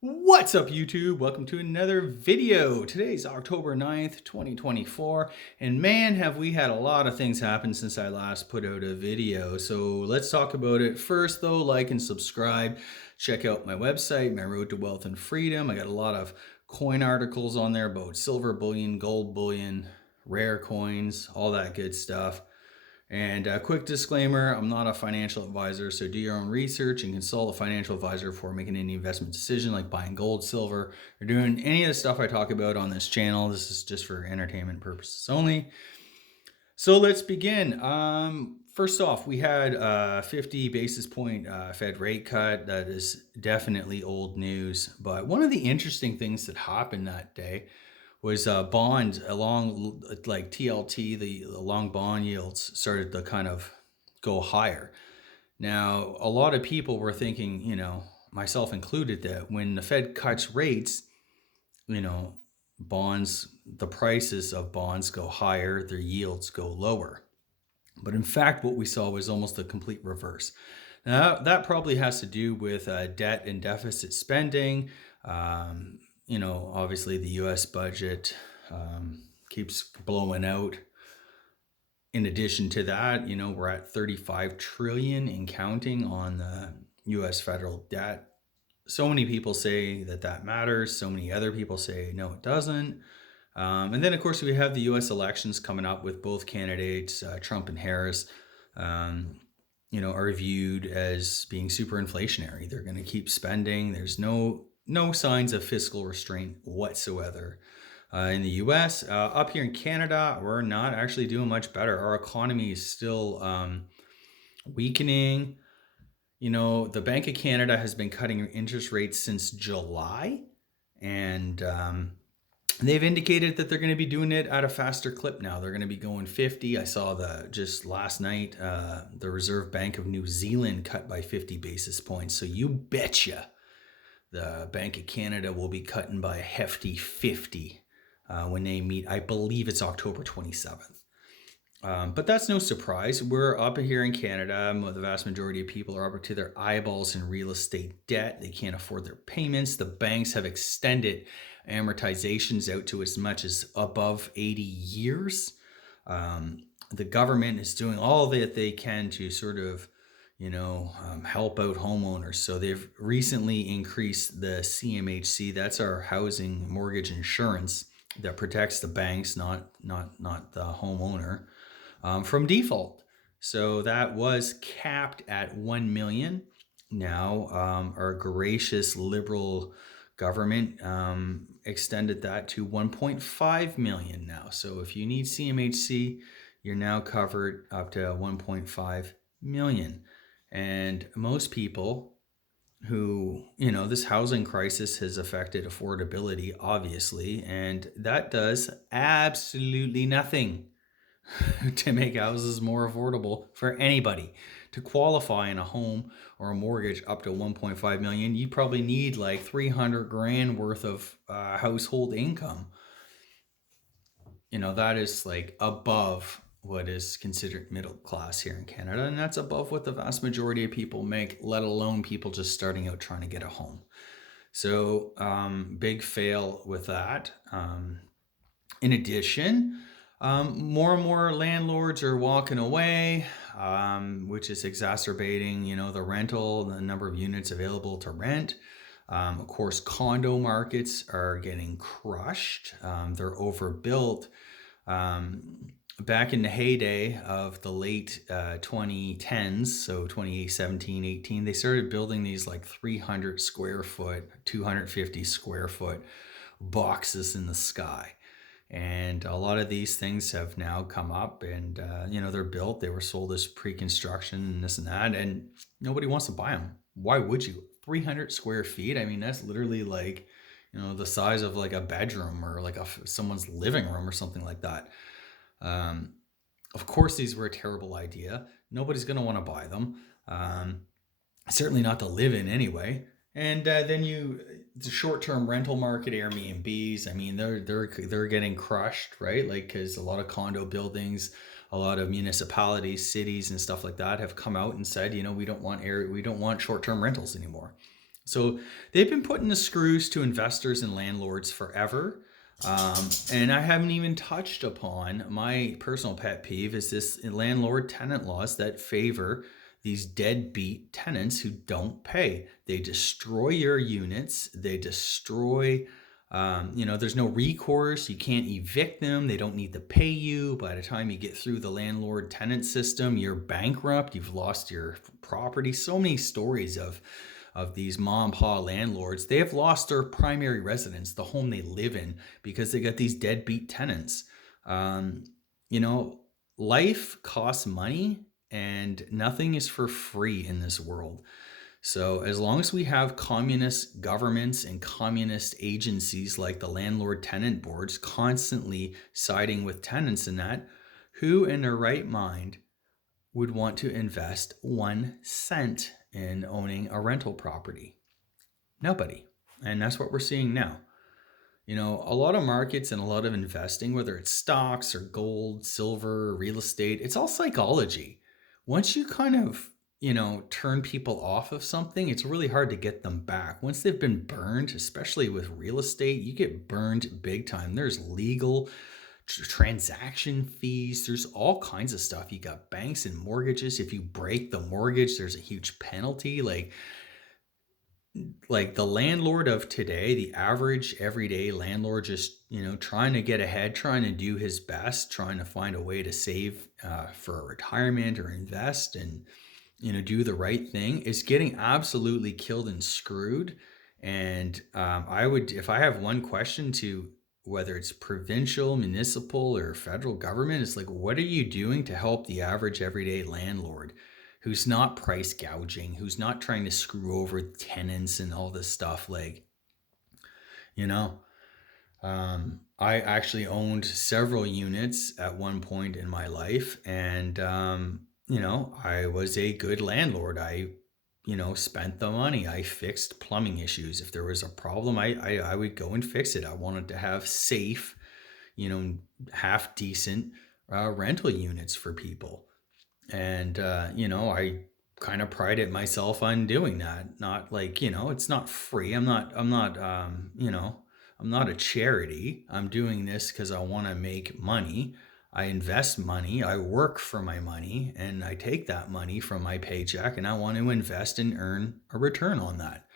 What's up, YouTube? Welcome to another video. Today's October 9th, 2024, and man, have we had a lot of things happen since I last put out a video. So let's talk about it. First, though, like and subscribe. Check out my website, My Road to Wealth and Freedom. I got a lot of coin articles on there about silver bullion, gold bullion, rare coins, all that good stuff. And a quick disclaimer, I'm not a financial advisor, so do your own research and consult a financial advisor before making any investment decision like buying gold, silver, or doing any of the stuff I talk about on this channel. This is just for entertainment purposes only. So let's begin. First off, we had a 50 basis point Fed rate cut. That is definitely old news. But one of the interesting things that happened that day was bonds along like TLT, the long bond yields started to kind of go higher. Now, a lot of people were thinking, myself included, that when the Fed cuts rates, bonds, the prices of bonds go higher, their yields go lower. But in fact, what we saw was almost the complete reverse. Now, that probably has to do with debt and deficit spending. Obviously the US budget keeps blowing out. In addition to that, we're at 35 trillion and counting on the US federal debt. So many people say that matters. So many other people say, no, it doesn't. And then, of course, we have the US elections coming up with both candidates, Trump and Harris, are viewed as being super inflationary. They're going to keep spending. There's no signs of fiscal restraint whatsoever in the US. Up here in Canada, we're not actually doing much better. Our economy is still weakening. The Bank of Canada has been cutting interest rates since July, and they've indicated that they're going to be doing it at a faster clip now. They're going to be going 50. I saw just last night, the Reserve Bank of New Zealand cut by 50 basis points. So you betcha the Bank of Canada will be cutting by a hefty 50 when they meet. I believe it's October 27th. But that's no surprise. We're up here in Canada. The vast majority of people are up to their eyeballs in real estate debt. They can't afford their payments. The banks have extended amortizations out to as much as above 80 years. The government is doing all that they can to sort of help out homeowners. So they've recently increased the CMHC. That's our housing mortgage insurance that protects the banks, not the homeowner, from default. So that was capped at 1 million. Now, our gracious liberal government extended that to 1.5 million now. So if you need CMHC, you're now covered up to 1.5 million. And most people who, this housing crisis has affected affordability, obviously, and that does absolutely nothing to make houses more affordable for anybody. To qualify in a home or a mortgage up to 1.5 million, you probably need like 300 grand worth of household income. That is like above what is considered middle class here in Canada, and that's above what the vast majority of people make, let alone people just starting out trying to get a home. So big fail with that. In addition, more and more landlords are walking away, which is exacerbating, the number of units available to rent. Of course, condo markets are getting crushed. They're overbuilt. Back in the heyday of the late 2010s, so 2017, 18, they started building these like 300 square foot, 250 square foot boxes in the sky. And a lot of these things have now come up and, they're built. They were sold as pre-construction and this and that, and nobody wants to buy them. Why would you? 300 square feet? I mean, that's literally like, the size of like a bedroom or like someone's living room or something like that. Of course, these were a terrible idea. Nobody's going to want to buy them. Certainly not to live in anyway. And then the short-term rental market, Airbnbs. I mean, they're getting crushed, right? Like, because a lot of condo buildings, a lot of municipalities, cities, and stuff like that have come out and said, we don't want short-term rentals anymore. So they've been putting the screws to investors and landlords forever. And I haven't even touched upon my personal pet peeve is this landlord tenant laws that favor these deadbeat tenants who don't pay. They destroy your units. They destroy, there's no recourse. You can't evict them. They don't need to pay you. By the time you get through the landlord tenant system, you're bankrupt. You've lost your property. So many stories of these mom and pop landlords. They have lost their primary residence, the home they live in, because they got these deadbeat tenants. Um, you know, life costs money and nothing is for free in this world. So, as long as we have communist governments and communist agencies like the landlord tenant boards constantly siding with tenants in that, who in their right mind would want to invest 1 cent in owning a rental property? Nobody. And that's what we're seeing now. A lot of markets and a lot of investing, whether it's stocks or gold, silver, real estate, it's all psychology. Once you kind of, turn people off of something, it's really hard to get them back. Once they've been burned, especially with real estate, you get burned big time. There's legal transaction fees, there's all kinds of stuff. You got banks and mortgages. If you break the mortgage, there's a huge penalty. Like the landlord of today, the average everyday landlord, just trying to get ahead, trying to do his best, trying to find a way to save for a retirement or invest and do the right thing, is getting absolutely killed and screwed. And I would, if I have one question to whether it's provincial, municipal, or federal government, it's like, what are you doing to help the average everyday landlord who's not price gouging, who's not trying to screw over tenants and all this stuff? You know, I actually owned several units at one point in my life, and I was a good landlord. I spent the money. I fixed plumbing issues. If there was a problem, I would go and fix it. I wanted to have safe, you know, half decent rental units for people. And, I kind of prided myself on doing that. Not like, it's not free. I'm not a charity. I'm doing this because I want to make money. I invest money. I work for my money and I take that money from my paycheck and I want to invest and earn a return on that.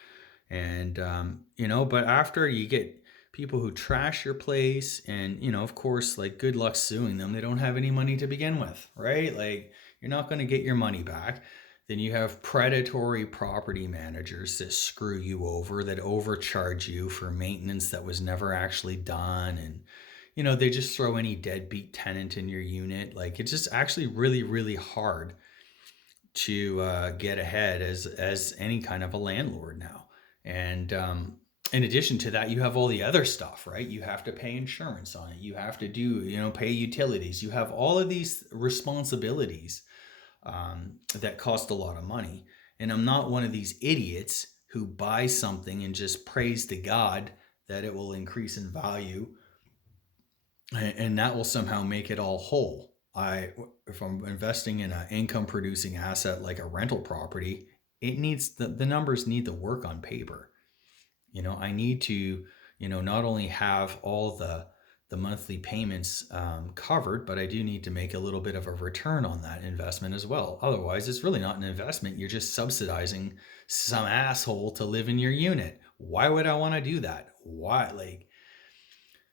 And, but after you get people who trash your place and, of course, like good luck suing them, they don't have any money to begin with, right? Like you're not going to get your money back. Then you have predatory property managers that screw you over, that overcharge you for maintenance that was never actually done. And, they just throw any deadbeat tenant in your unit. Like it's just actually really, really hard to get ahead as any kind of a landlord now. And in addition to that, you have all the other stuff, right? You have to pay insurance on it. You have to do, pay utilities. You have all of these responsibilities that cost a lot of money. And I'm not one of these idiots who buy something and just prays to God that it will increase in value and that will somehow make it all whole. If I'm investing in an income producing asset like a rental property, it needs the numbers need to work on paper. I need to, not only have all the monthly payments covered, but I do need to make a little bit of a return on that investment as well. Otherwise, it's really not an investment. You're just subsidizing some asshole to live in your unit. Why would I want to do that? Why?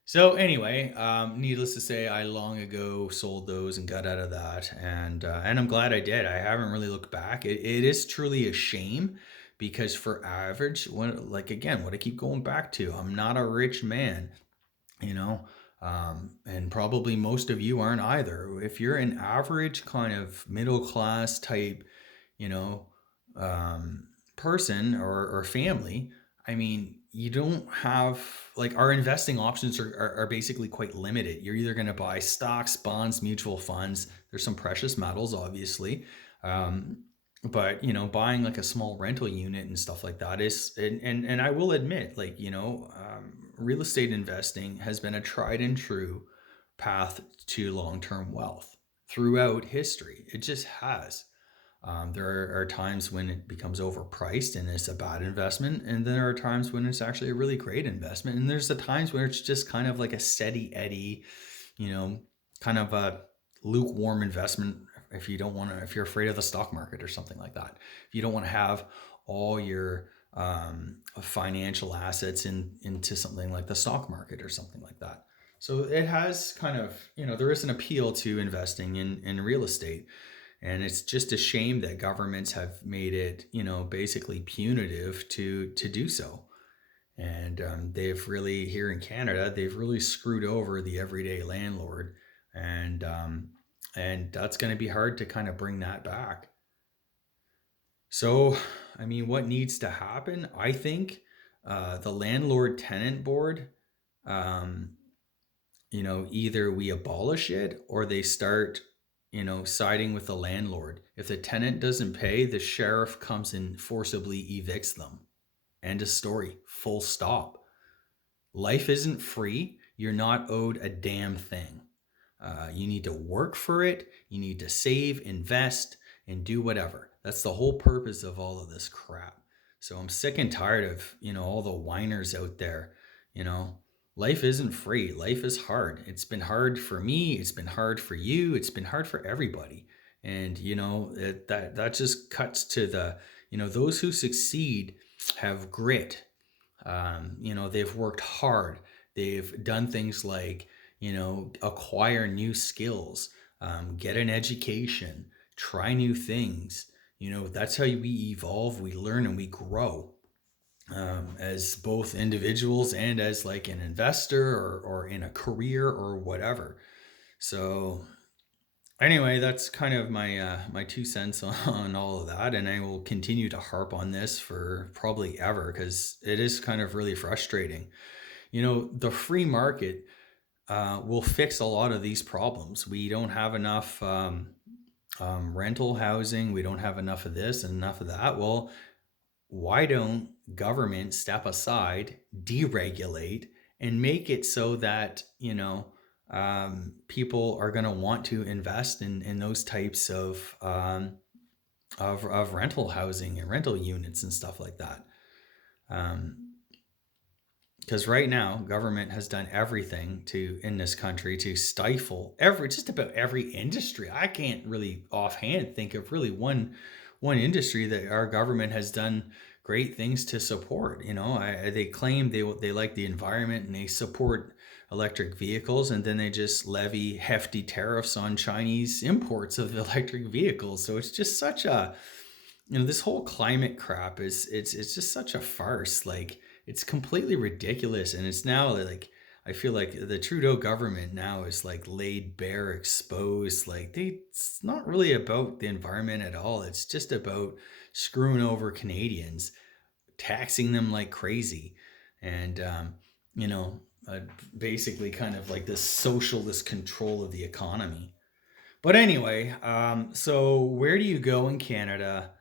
So anyway, needless to say, I long ago sold those and got out of that, and I'm glad I did. I haven't really looked back. It is truly a shame because for average, what I keep going back to, I'm not a rich man, you know, and probably most of you aren't either. If you're an average kind of middle class type, you know, person or family, I mean, you don't have like our investing options are basically quite limited. You're either going to buy stocks, bonds, mutual funds. There's some precious metals, obviously. Um, but buying like a small rental unit and stuff like that is, and I will admit, real estate investing has been a tried and true path to long-term wealth throughout history. It just has. There are times when it becomes overpriced and it's a bad investment, and there are times when it's actually a really great investment. And there's the times where it's just kind of like a steady eddy, you know, kind of a lukewarm investment. If you don't want to, if you're afraid of the stock market or something like that, if you don't want to have all your financial assets into something like the stock market or something like that. So it has kind of, there is an appeal to investing in real estate. And it's just a shame that governments have made it, basically punitive to do so. And they've really, here in Canada, they've really screwed over the everyday landlord, and that's going to be hard to kind of bring that back. So, I mean, what needs to happen? I think the landlord tenant board, um, either we abolish it or they start, siding with the landlord. If the tenant doesn't pay, the sheriff comes and forcibly evicts them. End of story. Full stop. Life isn't free. You're not owed a damn thing. You need to work for it. You need to save, invest, and do whatever. That's the whole purpose of all of this crap. So I'm sick and tired of, all the whiners out there. You know, life isn't free. Life is hard. It's been hard for me. It's been hard for you. It's been hard for everybody. And, that just cuts to the, those who succeed have grit. They've worked hard. They've done things like, acquire new skills, get an education, try new things. That's how we evolve, we learn, and we grow, as both individuals and as like an investor, or in a career or whatever. So anyway, that's kind of my 2 cents on all of that, and I will continue to harp on this for probably ever, because it is kind of really frustrating. The free market will fix a lot of these problems. We don't have enough rental housing. We don't have enough of this and enough of that. Well, why don't government step aside, deregulate, and make it so that, people are going to want to invest in those types of rental housing and rental units and stuff like that. Because right now, government has done everything in this country to stifle just about every industry. I can't really offhand think of really one industry that our government has done great things to support. They claim they like the environment and they support electric vehicles, and then they just levy hefty tariffs on Chinese imports of electric vehicles. So it's just such a, this whole climate crap it's just such a farce. Like, it's completely ridiculous, and it's now like, I feel like the Trudeau government now is like laid bare, exposed. Like, it's not really about the environment at all. It's just about screwing over Canadians, taxing them like crazy, and you know, uh, basically kind of like this socialist control of the economy. But anyway, so where do you go in Canada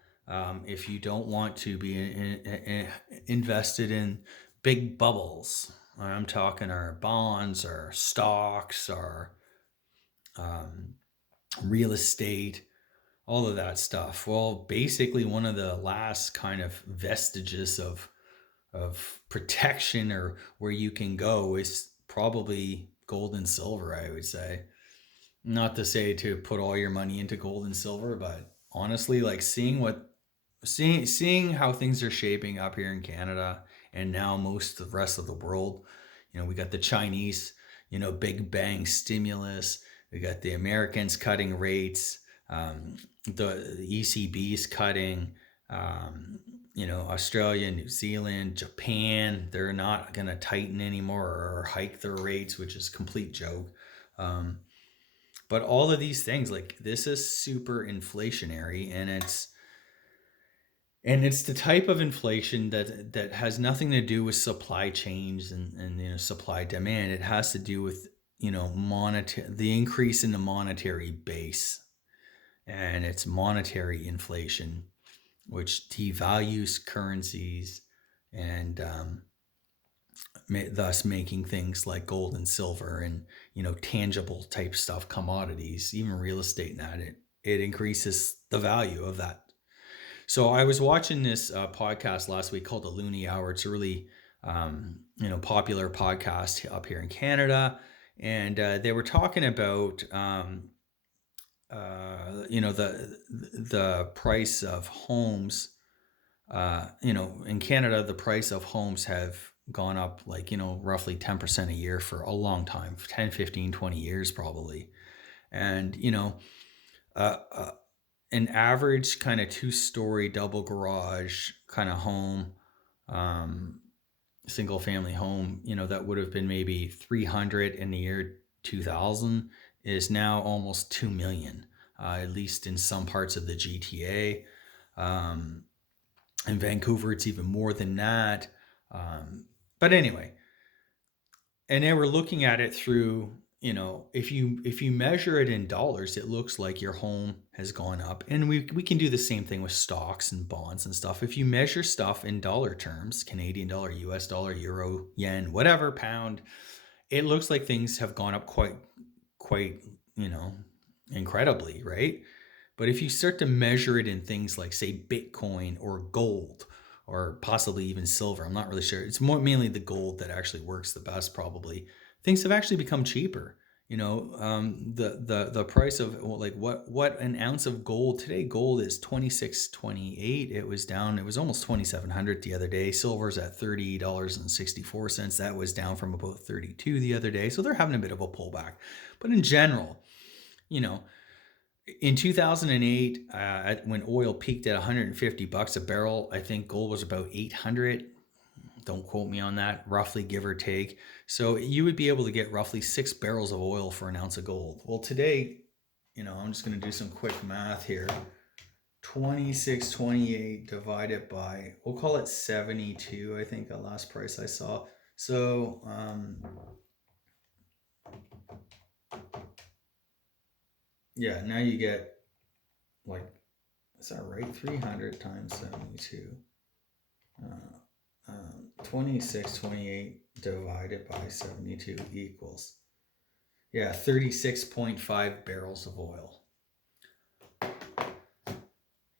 if you don't want to be invested in big bubbles? I'm talking our bonds, our stocks, our um, real estate, all of that stuff. Well, basically, one of the last kind of vestiges of protection, or where you can go, is probably gold and silver, I would say. Not to say to put all your money into gold and silver, but honestly, like, seeing how things are shaping up here in Canada, and now most of the rest of the world. We got the Chinese, big bang stimulus. We got the Americans cutting rates. The ECB's cutting. Australia, New Zealand, Japan, they're not going to tighten anymore or hike their rates, which is a complete joke. Um, but all of these things, like, this is super inflationary, and it's the type of inflation that has nothing to do with supply chains and supply demand. It has to do with, monetary the increase in the monetary base, and it's monetary inflation, which devalues currencies, and thus making things like gold and silver and tangible type stuff, commodities, even real estate, and that, it increases the value of that. So I was watching this podcast last week called the Looney Hour. It's a really popular podcast up here in Canada, and they were talking about the price of homes. In Canada, the price of homes have gone up like, roughly 10% a year for a long time, 10, 15, 20 years probably. And, uh, uh, an average kind of 2-story double garage kind of home, um, single family home, that would have been maybe 300 in the year 2000 is now almost 2 million, at least in some parts of the GTA. In Vancouver, it's even more than that. But anyway, and they were looking at it through, if you measure it in dollars, it looks like your home has gone up. And we can do the same thing with stocks and bonds and stuff. If you measure stuff in dollar terms, Canadian dollar, US dollar, euro, yen, whatever, pound, it looks like things have gone up quite, incredibly, right? But if you start to measure it in things like, say, Bitcoin or gold, or possibly even silver, I'm not really sure. It's mainly the gold that actually works the best, probably. Things have actually become cheaper. The price of, like, what an ounce of gold today. Gold is $26.28. It was down. It was almost $2,700 the other day. Silver's at $30.64. That was down from about $32 the other day. So they're having a bit of a pullback. But in general, in 2008, when oil peaked at $150 a barrel, I think gold was about 800. Don't quote me on that, roughly, give or take. So you would be able to get roughly 6 barrels of oil for an ounce of gold. Well, today, I'm just going to do some quick math here. 26.28 divided by, we'll call it 72, I think the last price I saw. So, yeah, now you get, like, is that right? 300 times 72. 26.28 divided by 72 equals, 36.5 barrels of oil.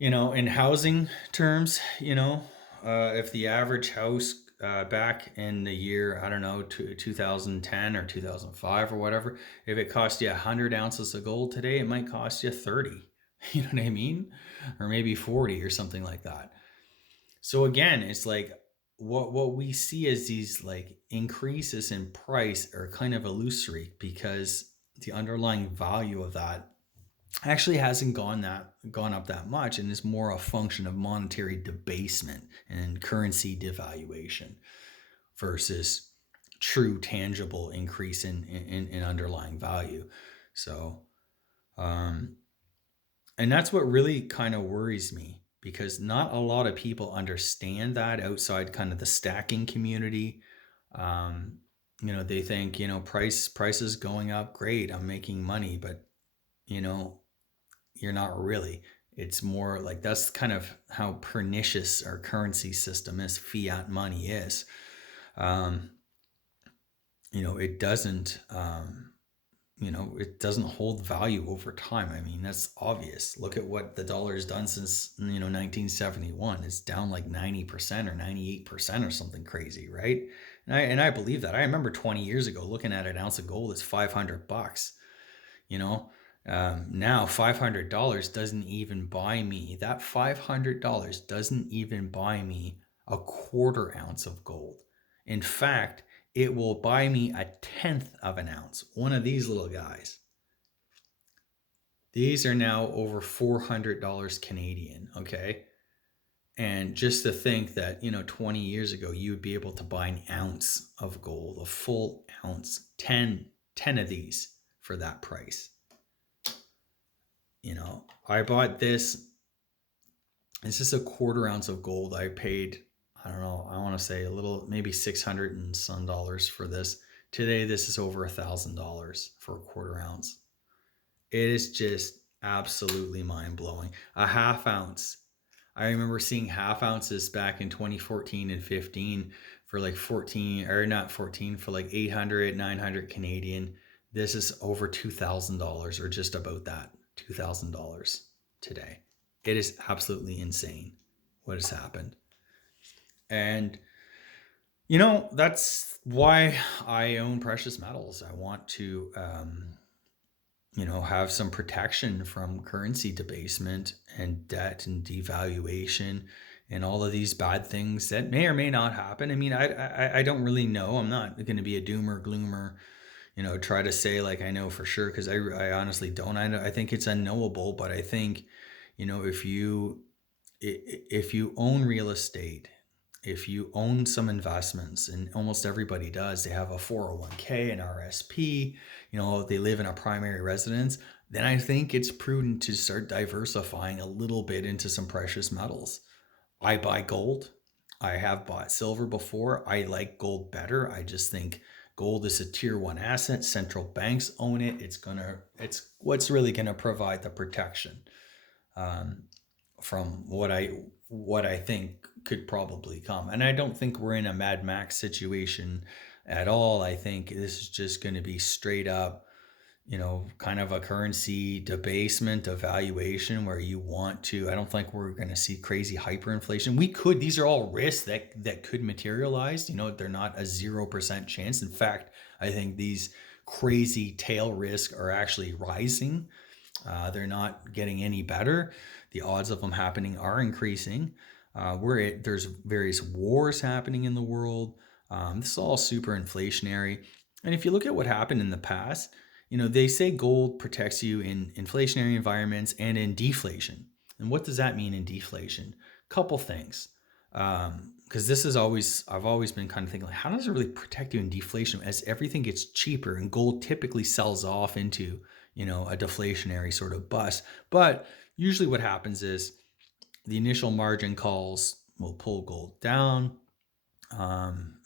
In housing terms, if the average house back in the year, I don't know, 2010 or 2005 or whatever, if it cost you 100 ounces of gold today, it might cost you 30. You know what I mean? Or maybe 40 or something like that. So again, it's like, what we see as these like increases in price are kind of illusory, because the underlying value of that actually hasn't gone up that much, and is more a function of monetary debasement and currency devaluation versus true tangible increase in underlying value. So and that's what really kind of worries me, because not a lot of people understand that outside kind of the stacking community. They think, prices going up, great, I'm making money, but you're not really. It's more like, that's kind of how pernicious our currency system is. Fiat money is. It doesn't. It doesn't hold value over time. I mean, that's obvious. Look at what the dollar has done since 1971. It's down like 90% or 98% or something crazy, right? And I believe that. I remember 20 years ago looking at an ounce of gold as $500. Now $500 doesn't even buy me. That $500 doesn't even buy me a quarter ounce of gold. In fact, it will buy me a 1/10 of an ounce. One of these little guys. These are now over $400 Canadian, okay? And just to think that, 20 years ago, you would be able to buy an ounce of gold, a full ounce, 10 of these for that price. I bought this. This is a quarter ounce of gold. I paid, I don't know, I want to say a little, maybe 600 and some dollars for this. Today, this is over $1,000 for a quarter ounce. It is just absolutely mind-blowing. A half ounce. I remember seeing half ounces back in 2014 and 15 for like 14, or not 14, for like 800, 900 Canadian. This is over $2,000, or just about that. $2,000 today. It is absolutely insane what has happened. And, that's why I own precious metals. I want to, have some protection from currency debasement and debt and devaluation and all of these bad things that may or may not happen. I mean, I don't really know. I'm not going to be a doomer, gloomer, try to say like I know for sure, because I honestly don't. I think it's unknowable, but I think, if you own real estate, if you own some investments, and almost everybody does, they have a 401k, an RSP, they live in a primary residence, then I think it's prudent to start diversifying a little bit into some precious metals. I buy gold. I have bought silver before. I like gold better. I just think gold is a tier one asset. Central banks own it. It's what's really gonna provide the protection, um, from what I think could probably come. And I don't think we're in a Mad Max situation at all. I think this is just going to be straight up, kind of a currency debasement evaluation where you want to. I don't think we're going to see crazy hyperinflation. These are all risks that could materialize. They're not a 0% chance. In fact, I think these crazy tail risks are actually rising. They're not getting any better. The odds of them happening are increasing. There's various wars happening in the world. This is all super inflationary. And if you look at what happened in the past, they say gold protects you in inflationary environments and in deflation. And what does that mean in deflation? Couple things. Because I've always been kind of thinking, like, how does it really protect you in deflation as everything gets cheaper and gold typically sells off into, a deflationary sort of bust. But usually what happens is the initial margin calls will pull gold down,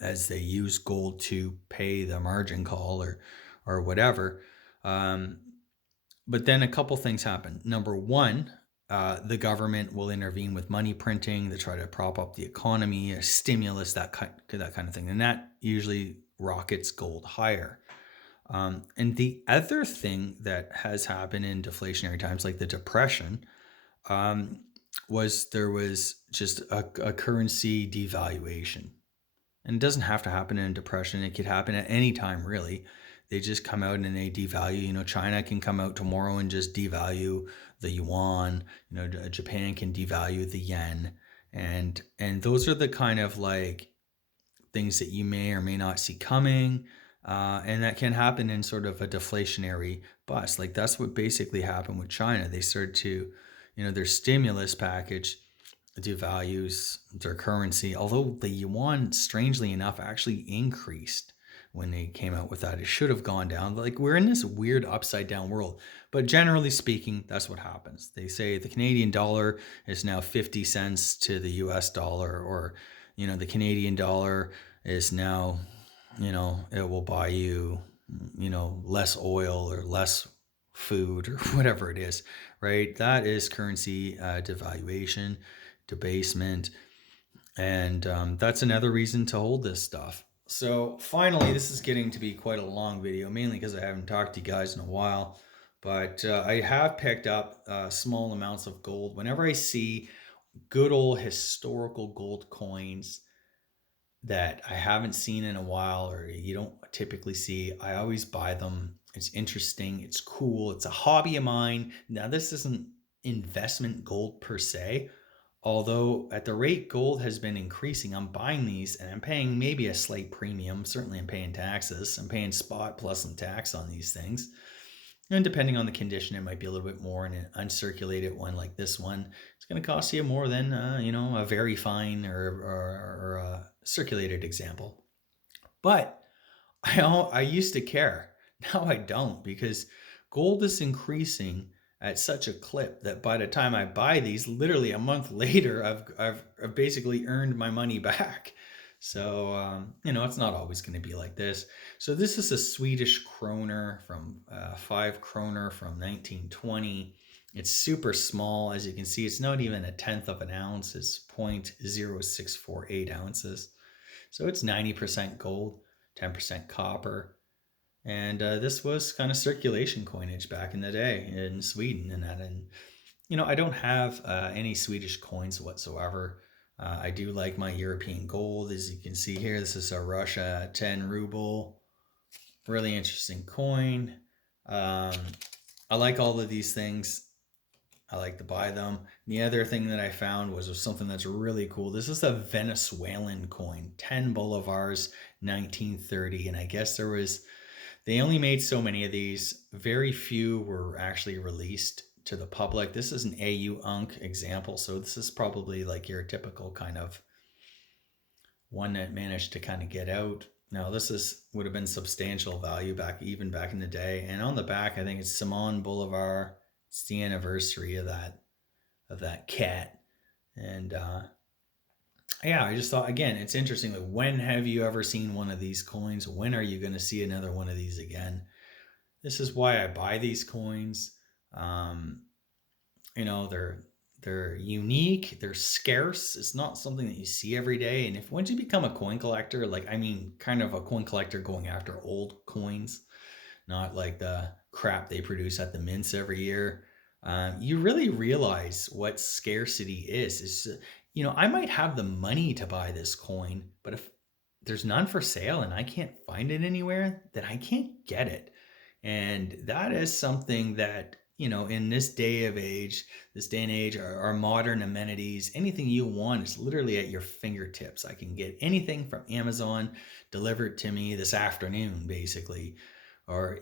as they use gold to pay the margin call or whatever. Um, but then a couple things happen. Number one, the government will intervene with money printing to try to prop up the economy, a stimulus, that kind of thing. And that usually rockets gold higher. And the other thing that has happened in deflationary times, like the Depression, um, there was just a currency devaluation. And it doesn't have to happen in a depression. It could happen at any time, really. They just come out and they devalue. China can come out tomorrow and just devalue the yuan. Japan can devalue the yen. And those are the kind of like things that you may or may not see coming. And that can happen in sort of a deflationary bust. Like that's what basically happened with China. They started to, their stimulus package devalues their currency, although the yuan, strangely enough, actually increased when they came out with that. It should have gone down. Like we're in this weird upside down world. But generally speaking, that's what happens. They say the Canadian dollar is now 50 cents to the US dollar, or, the Canadian dollar is now, it will buy you, less oil or less food or whatever it is, right? That is currency devaluation, debasement. And that's another reason to hold this stuff. So finally, this is getting to be quite a long video, mainly because I haven't talked to you guys in a while. But I have picked up small amounts of gold. Whenever I see good old historical gold coins that I haven't seen in a while, or you don't typically see, I always buy them. It's interesting. It's cool. It's a hobby of mine. Now, this isn't investment gold per se, although at the rate gold has been increasing, I'm buying these and I'm paying maybe a slight premium. Certainly I'm paying taxes. I'm paying spot plus some tax on these things. And depending on the condition, it might be a little bit more. In an uncirculated one like this one, it's going to cost you more than, a very fine or a circulated example. But I used to care. Now I don't, because gold is increasing at such a clip that by the time I buy these, literally a month later, I've basically earned my money back. So, it's not always going to be like this. So this is a Swedish kroner from 5 kroner from 1920. It's super small. As you can see, it's not even a tenth of an ounce. It's 0.0648 ounces. So it's 90% gold, 10% copper, And this was kind of circulation coinage back in the day in Sweden and that. And I don't have any Swedish coins whatsoever. I do like my European gold, as you can see here. This is a Russia 10 ruble, really interesting coin. Um, I like all of these things. I like to buy them. The other thing that I found was something that's really cool. This is a Venezuelan coin, 10 bolivars, 1930. And I guess they only made so many of these. Very few were actually released to the public. This is an AU Unk example. So this is probably like your typical kind of one that managed to kind of get out. Now would have been substantial value even back in the day. And on the back, I think it's Simon Bolivar. It's the anniversary of that cat. And yeah, I just thought, again, it's interesting. Like, when have you ever seen one of these coins? When are you going to see another one of these again? This is why I buy these coins. Um, they're unique. They're scarce. It's not something that you see every day. And once you become a coin collector, like, I mean, kind of a coin collector going after old coins, not like the crap they produce at the mints every year, you really realize what scarcity is. I might have the money to buy this coin, but if there's none for sale and I can't find it anywhere, then I can't get it. And that is something that, in this day and age, our modern amenities, anything you want is literally at your fingertips. I can get anything from Amazon delivered to me this afternoon, basically. Or,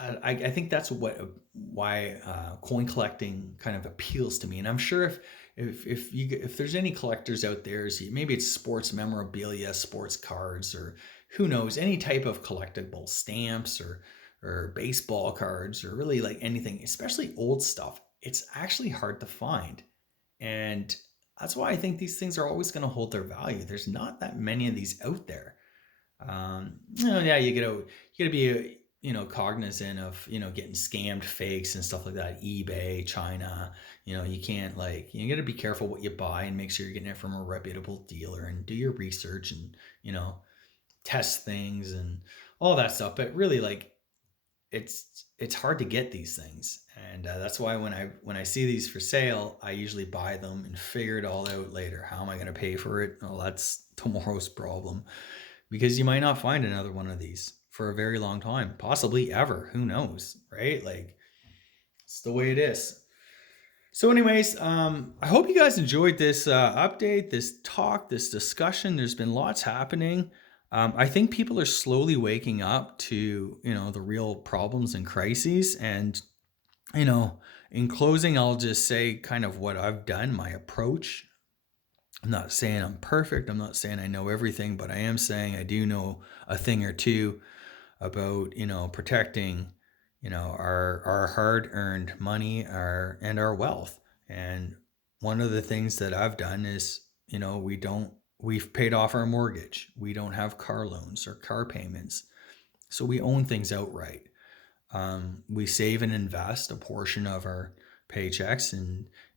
I think that's why coin collecting kind of appeals to me. And I'm sure if there's any collectors out there, maybe it's sports memorabilia, sports cards, or who knows, any type of collectible stamps or baseball cards, or really like anything, especially old stuff, it's actually hard to find. And that's why I think these things are always going to hold their value. There's not that many of these out there. Yeah, you gotta be cognizant of getting scammed, fakes and stuff like that. eBay, China, you can't, like, you gotta be careful what you buy and make sure you're getting it from a reputable dealer and do your research and test things and all that stuff. But really, like, it's hard to get these things, and that's why when I see these for sale, I usually buy them and figure it all out later. How am I going to pay for it? Well, that's tomorrow's problem, because you might not find another one of these for a very long time, possibly ever. Who knows, right? Like, it's the way it is. So, anyways, I hope you guys enjoyed this update, this talk, this discussion. There's been lots happening. I think people are slowly waking up to the real problems and crises. And you know, in closing, I'll just say kind of what I've done, my approach. I'm not saying I'm perfect. I'm not saying I know everything, but I am saying I do know a thing or two about protecting our hard earned money, our wealth. And one of the things that I've done is we've paid off our mortgage. We don't have car loans or car payments, so we own things outright. We save and invest a portion of our paychecks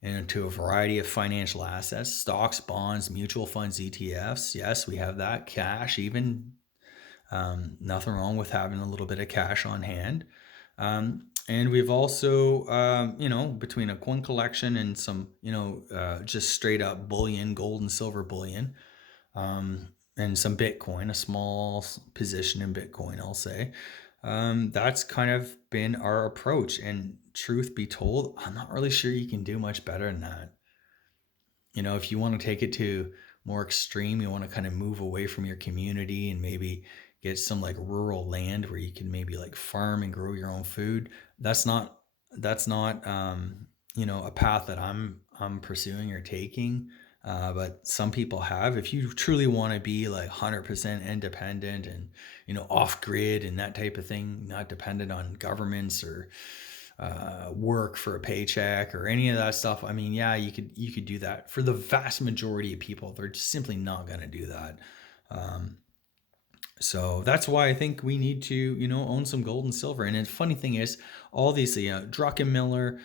into a variety of financial assets: stocks, bonds, mutual funds, ETFs. Yes, we have that, cash even. Nothing wrong with having a little bit of cash on hand. And we've also, between a coin collection and some, just straight up bullion, gold and silver bullion, and some Bitcoin, a small position in Bitcoin, I'll say. That's kind of been our approach. And truth be told, I'm not really sure you can do much better than that. If you want to take it to more extreme, you want to kind of move away from your community and maybe get some like rural land where you can maybe like farm and grow your own food. That's not a path that I'm pursuing or taking. But some people have. If you truly want to be like 100% independent and off grid and that type of thing, not dependent on governments or work for a paycheck or any of that stuff, I mean, yeah, you could do that. For the vast majority of people, they're just simply not going to do that. So that's why I think we need to, own some gold and silver. And the funny thing is, all these, Druckenmiller,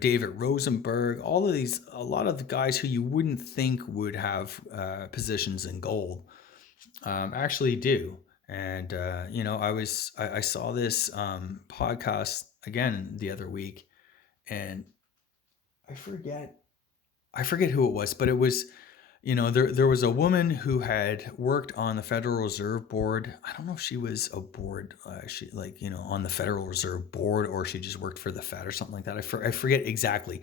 David Rosenberg, a lot of the guys who you wouldn't think would have positions in gold, actually do. And I saw this podcast again the other week, and I forget I forget who it was, but it was, there was a woman who had worked on the Federal Reserve Board. I don't know if she was a board, she like on the Federal Reserve Board, or she just worked for the Fed or something like that. I forget exactly.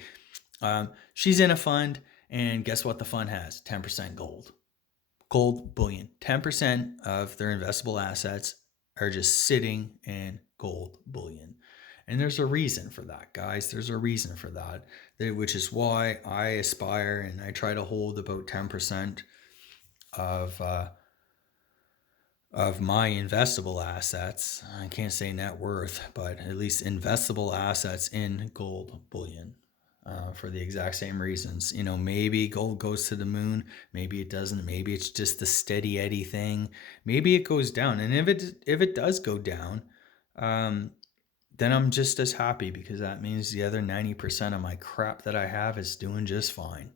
She's in a fund, and guess what? The fund has 10% gold bullion. 10% of their investable assets are just sitting in gold bullion. And there's a reason for that, guys. There's a reason for that, which is why I aspire and I try to hold about 10% of of my investable assets. I can't say net worth, but at least investable assets in gold bullion. For the exact same reasons. Maybe gold goes to the moon, maybe it doesn't, maybe it's just the steady Eddie thing, maybe it goes down. And if it does go down, um, then I'm just as happy, because that means the other 90% of my crap that I have is doing just fine.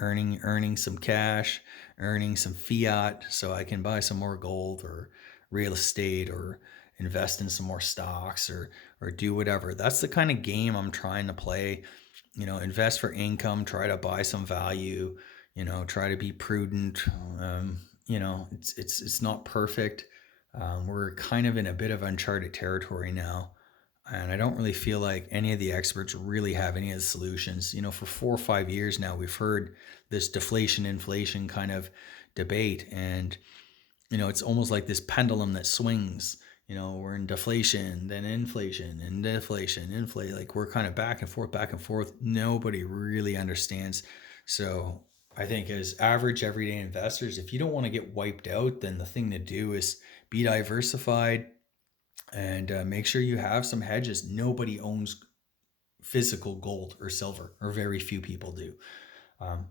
Earning some cash, earning some fiat, so I can buy some more gold or real estate, or invest in some more stocks, or do whatever. That's the kind of game I'm trying to play. Invest for income, try to buy some value, try to be prudent. It's not perfect. We're kind of in a bit of uncharted territory now. And I don't really feel like any of the experts really have any of the solutions. For 4 or 5 years now, we've heard this deflation, inflation kind of debate. And, it's almost like this pendulum that swings. We're in deflation, then inflation, and deflation, inflate. Like, we're kind of back and forth, back and forth. Nobody really understands. So I think, as average everyday investors, if you don't want to get wiped out, then the thing to do is be diversified, and make sure you have some hedges. Nobody owns physical gold or silver, or very few people do. Um,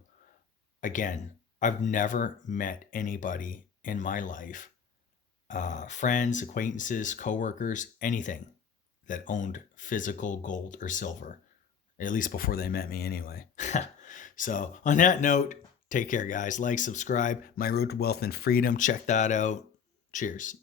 Again, I've never met anybody in my life, friends, acquaintances, coworkers, anything, that owned physical gold or silver, at least before they met me anyway. So, on that note, take care, guys. Like, subscribe, My Road to Wealth and Freedom. Check that out. Cheers.